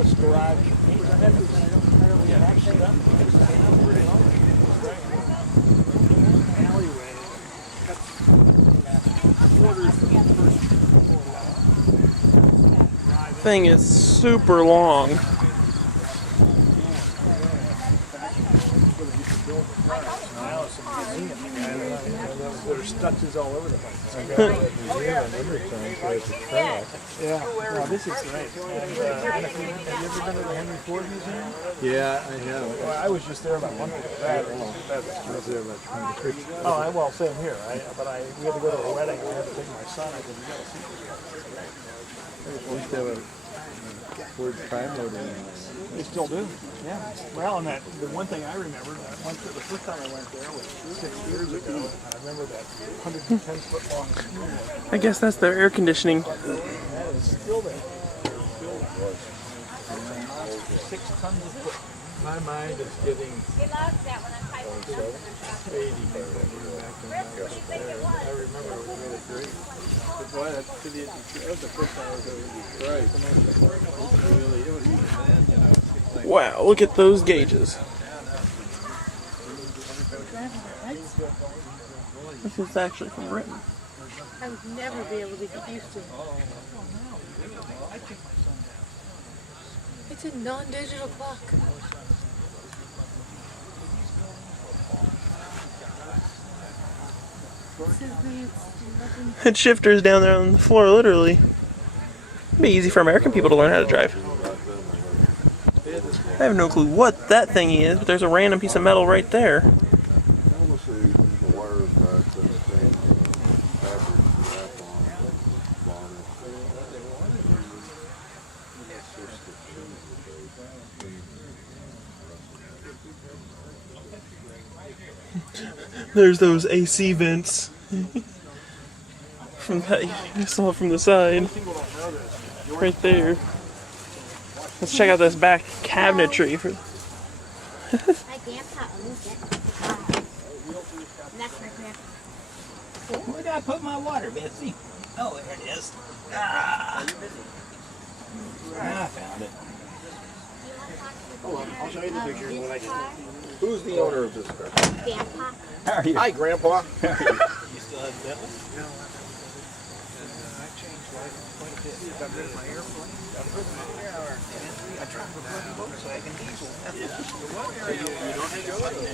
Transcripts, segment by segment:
Morris garage. Alleyway. Thing is super long. There's stutches all over the place. Yeah, well, this is great. And, have you ever been to the Henry Ford Museum? Yeah, I have. Well, I was just there about a month ago. I was there about 20 years. Oh, well, same here. We had to go to a wedding. I had to take my son. I said, you got to see this. I used to have a Ford Tri-Motor. They still do. Yeah. Well, and the one thing I remember, the first time I went there was 6 years ago. And I remember that 110-foot long school. I guess that's their air conditioning. That is still there. 6 tons of foot. My mind is getting He loves that one. I'm 5 80. I remember it was really great. But boy, that was the first time I was over in Detroit. It was even then, you know. Wow, look at those gauges. This is actually from Britain. I would never be able to get used to it. It's a non-digital clock. Had shifters down there on the floor, literally. It'd be easy for American people to learn how to drive. I have no clue what that thingy is, but there's a random piece of metal right there. There's those AC vents from that you saw from the side, right there. Let's check out this back cabinetry for. My grandpa owns it. That's my grandpa. Where did I put my water, Betsy? Oh, there it is. I found it. I'll show you the picture of what I did. Who's the owner of this car? Grandpa. How are you? Hi, Grandpa. You still have that one? I changed life quite a bit. Got rid of my airplane. Got rid of my air. I tried to run a Volkswagen diesel. You don't have your money.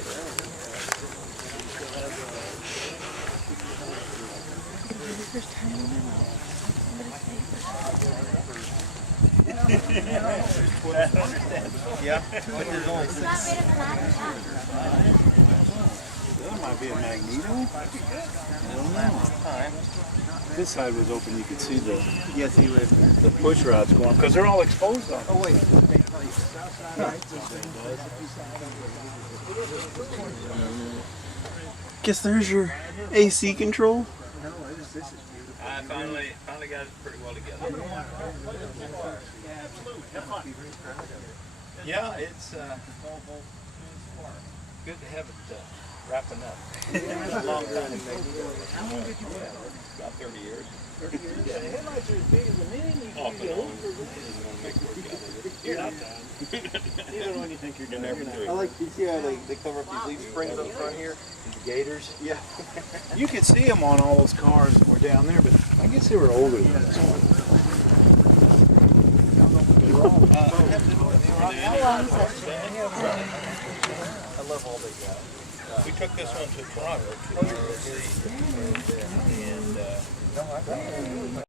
Yeah, but there's only 6. Got rid of a lot of stuff. That might be a magneto. I don't know. This side was open. You could see the the push rods going because they're all exposed on. Oh wait. Guess there's your AC control. I finally got it pretty well together. Yeah, it's good to have it wrapping up. It's a long time. How long did you have it? About 30 years. 30 years? Yeah, the headlights are as big as a mini. Off and on. You're not done. Even when you think you're done. I like these. Yeah, they cover up these leaf springs up front here. The gators. Yeah. You could see them on all those cars that were down there, but I guess they were older than this one. how long is that? I love all they got. We took this one to Toronto to see, and